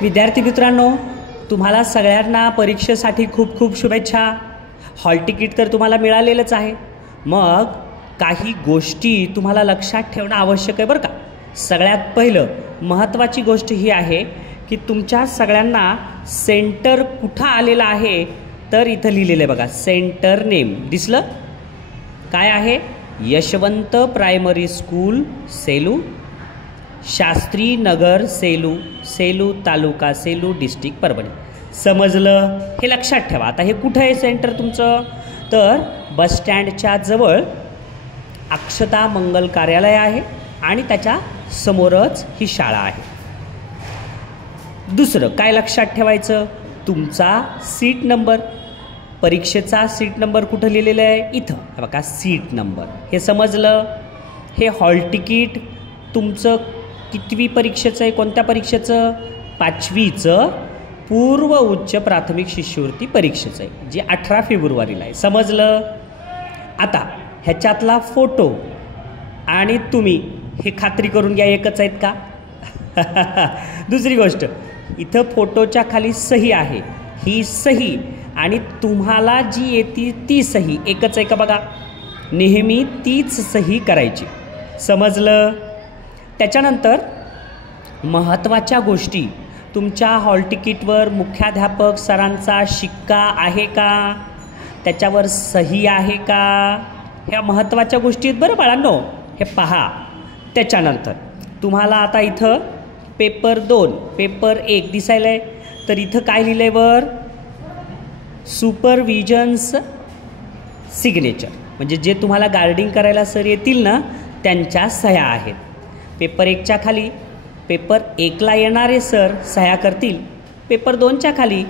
विद्यार्थी मित्रांनो, तुम्हाला सगळ्यांना परीक्षेसाठी खूप खूप शुभेच्छा। हॉल तिकीट तर तुम्हाला मिळालेलंच आहे। मग काही गोष्टी तुम्हाला लक्षात ठेवणं आवश्यक आहे बरं का। सगळ्यात पहिलं महत्त्वाची गोष्ट ही आहे की तुमच्या सगळ्यांना सेंटर कुठं आलेलं आहे, तर इथं लिहिलेलं आहे बघा, सेंटर नेम दिसलं काय आहे? यशवंत प्रायमरी स्कूल सेलू, शास्त्री नगर सेलू, सेलू तालुका सेलू, डिस्ट्रिक्ट परभणी। समजलं? हे लक्षात ठेवा। आता हे कुठं आहे सेंटर तुमचं? तर बस स्टँडच्या जवळ अक्षता मंगल कार्यालय आहे आणि त्याच्या समोरच ही शाळा आहे। दुसरं काय लक्षात ठेवायचं? तुमचा सीट नंबर, परीक्षेचा सीट नंबर कुठं लिहिलेला आहे? इथं बघा, सीट नंबर। हे समजलं? हे हॉल तिकीट तुमचं कितवी परीक्षेचं आहे? कोणत्या परीक्षेचं? 5वीचं पूर्व उच्च प्राथमिक शिष्यवृत्ती परीक्षेचं आहे, जे 18 फेब्रुवारीला आहे। समजलं? आता ह्याच्यातला फोटो आणि तुम्ही हे खात्री करून घ्या एकच आहेत का? दुसरी गोष्ट, इथं फोटोच्या खाली सही आहे, ही सही आणि तुम्हाला जी येते ती सही एकच आहे का बघा। नेहमी तीच सही करायची। समजलं? त्याच्यानंतर महत्त्वाच्या गोष्टी, तुमच्या हॉल तिकीटवर मुख्याध्यापक सरांचा शिक्का आहे का? त्याच्यावर सही आहे का? ह्या महत्त्वाच्या गोष्टी आहेत बरं बाळांनो, हे पहा। त्याच्यानंतर तुम्हाला आता इथं पेपर 2 पेपर 1 दिसायला आहे, तर इथं काय लिहिलं आहे वर? सुपरविजन्स सिग्नेचर, म्हणजे जे तुम्हाला गार्डिंग करायला सर येतील ना, त्यांच्या सह्या आहेत। पेपर 1च्या खाली पेपर 1ला येणारे सर सह्या करतील, पेपर 2च्या खाली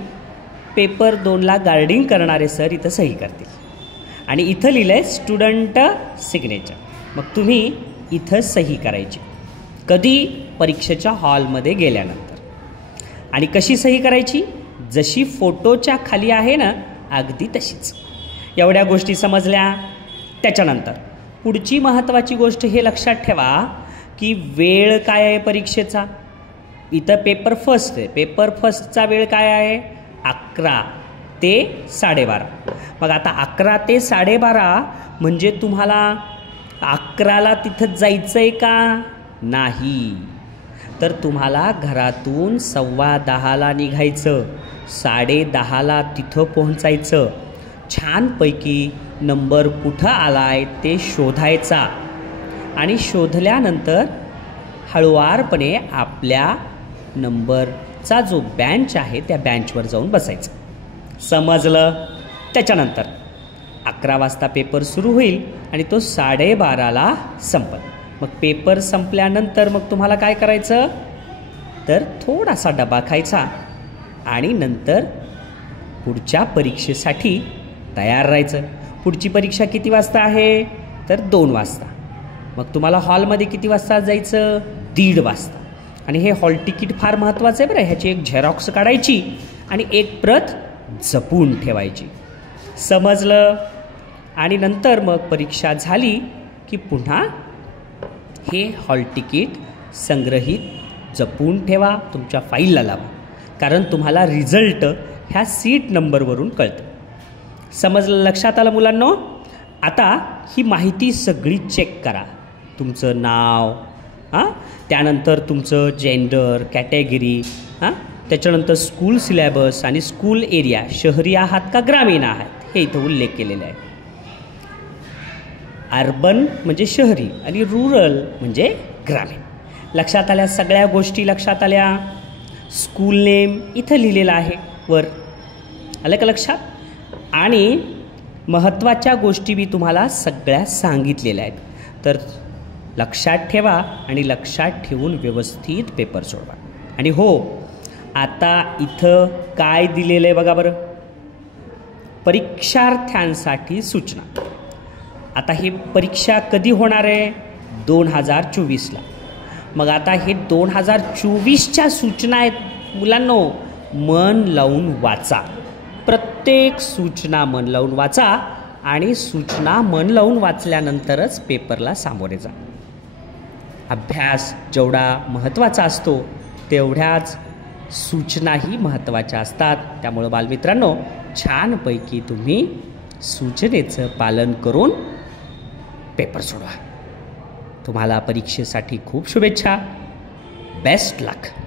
पेपर 2ला गार्डिंग करणारे सर इथं सही करतील आणि इथं लिहिलं आहे स्टुडंट सिग्नेचर। मग तुम्ही इथं सही करायची कधी? परीक्षेच्या हॉलमध्ये गेल्यानंतर। आणि कशी सही करायची? जशी फोटोच्या खाली आहे ना, अगदी तशीच। एवढ्या गोष्टी समजल्या? त्याच्यानंतर पुढची महत्त्वाची गोष्ट हे लक्षात ठेवा की वेळ काय आहे परीक्षेचा? इथं पेपर फर्स्ट आहे, पेपर फर्स्टचा वेळ काय आहे? 11 ते 12:30। मग आता 11 ते 12:30 म्हणजे तुम्हाला 11ला तिथं जायचं आहे का? नाही, तर तुम्हाला घरातून 10:15ला निघायचं, 10:30ला तिथं पोहोचायचं। छानपैकी नंबर कुठं आलाय ते शोधायचा आणि शोधल्यानंतर हळुवारपणे आपल्या नंबरचा जो बेंच आहे त्या बेंचवर जाऊन बसायचं। समजलं? त्याच्यानंतर 11 वाजता पेपर सुरू होईल आणि तो 12:30ला संपल। मग पेपर संपल्यानंतर मग तुम्हाला काय करायचं? तर थोडासा डबा खायचा आणि नंतर पुढच्या परीक्षेसाठी तयार राहायचं। पुढची परीक्षा किती वाजता आहे? तर 2 वाजता। मग तुम्हाला हॉलमध्ये किती वाजता जायचं? 1:30 वाजता। आणि हे हॉल तिकीट फार महत्त्वाचं आहे बरं, ह्याची एक झेरॉक्स काढायची आणि एक प्रत जपून ठेवायची। समजलं? आणि नंतर मग परीक्षा झाली की पुन्हा हे हॉल तिकीट संग्रहित जपून ठेवा, तुमच्या फाईलला लावा, कारण तुम्हाला रिझल्ट ह्या सीट नंबरवरून कळतं। समजलं? लक्षात आलं मुलांनो? आता ही माहिती सगळी चेक करा। तुमचं नाव, त्यानंतर तुमचं जेंडर कॅटेगरी, त्याच्यानंतर स्कूल सिलेबस आणि स्कूल एरिया, शहरी आहात का ग्रामीण आहात, हे इथं उल्लेख केलेला आहे। अर्बन म्हणजे शहरी आणि रुरल म्हणजे ग्रामीण। लक्षात आल्या? सगळ्या गोष्टी लक्षात आल्या? स्कूल नेम इथं लिहिलेला आहे वर, आलं का लक्षात? आणि महत्त्वाच्या गोष्टी मी तुम्हाला सगळ्या सांगितलेल्या आहेत, तर लक्षात ठेवा आणि लक्षात ठेवून व्यवस्थित पेपर सोडवा। आणि हो, आता इथं काय दिलेलं आहे बघा बरं, परीक्षार्थ्यांसाठी सूचना। आता हे परीक्षा कधी होणार आहे? 2024ला। मग आता हे 2024च्या सूचना आहेत मुलांनो, मन लावून वाचा, प्रत्येक सूचना मन लावून वाचा आणि सूचना मन लावून वाचल्यानंतरच पेपरला सामोरे जा। अभ्यास जेवढा महत्त्वाचा असतो तेवढ्याच सूचनाही महत्त्वाच्या असतात. त्यामुळं बालमित्रांनो, छानपैकी तुम्ही सूचनेचं पालन करून पेपर सोडवा. तुम्हाला परीक्षेसाठी खूप शुभेच्छा. बेस्ट लक.